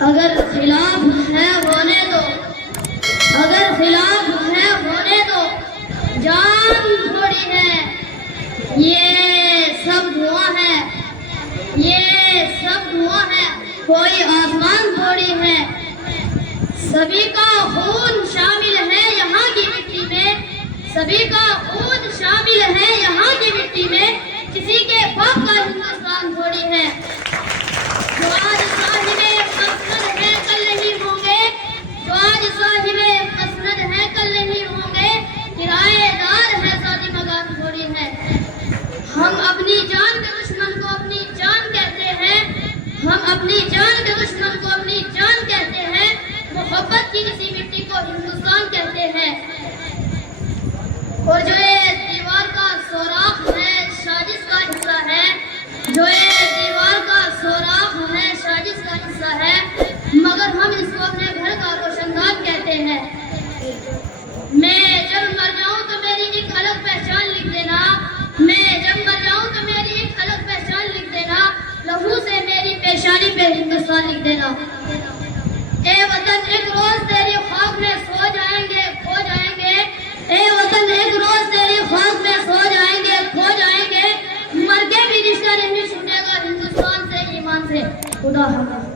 अगर खिलाफ है होने दो, अगर खिलाफ है होने दो, जान थोड़ी है, ये सब धुआं है, ये सब धुआं है, कोई आसमान थोड़ी है। सभी का खून शामिल है यहाँ की मिट्टी में, सभी का खून शामिल है यहाँ की मिट्टी में, किसी के बाप का हिंदुस्तान थोड़ी है। जो आज साहिबे मसनद है कल नहीं होंगे, जो आज साहिबे मसनद है कल नहीं होंगे, किराएदार है शादी मकान थोड़ी है। हम अपनी जान के दुश्मन को अपनी जान कहते हैं, हम अपनी जान के दुश्मन को अपनी जान कहते हैं, मोहब्बत की किसी मिट्टी को हिंदुस्तान कहते हैं। और जो ये दीवार का सोराख है साजिश का हिस्सा है, जो ये दीवार का सोराख है साजिश का हिस्सा है, मगर हम इसको अपने घर का रोशनदान कहते हैं। मैं जब मर जाऊं तो मेरी एक अलग पहचान लिख देना, मैं जब मर जाऊं तो मेरी एक अलग पहचान लिख देना, लहू से मेरी पेशानी पे हिंदुस्तान लिख देना। ए वतन एक रोज तेरी ख्वाब में सो जाएंगे, खो जाएंगे, ए वतन एक रोज तेरी ख्वाब में सो जाएंगे, खो जाएंगे, मर के भी रिश्ता नहीं छूटेगा हिंदुस्तान से, ईमान से। खुदा हाफ़िज़।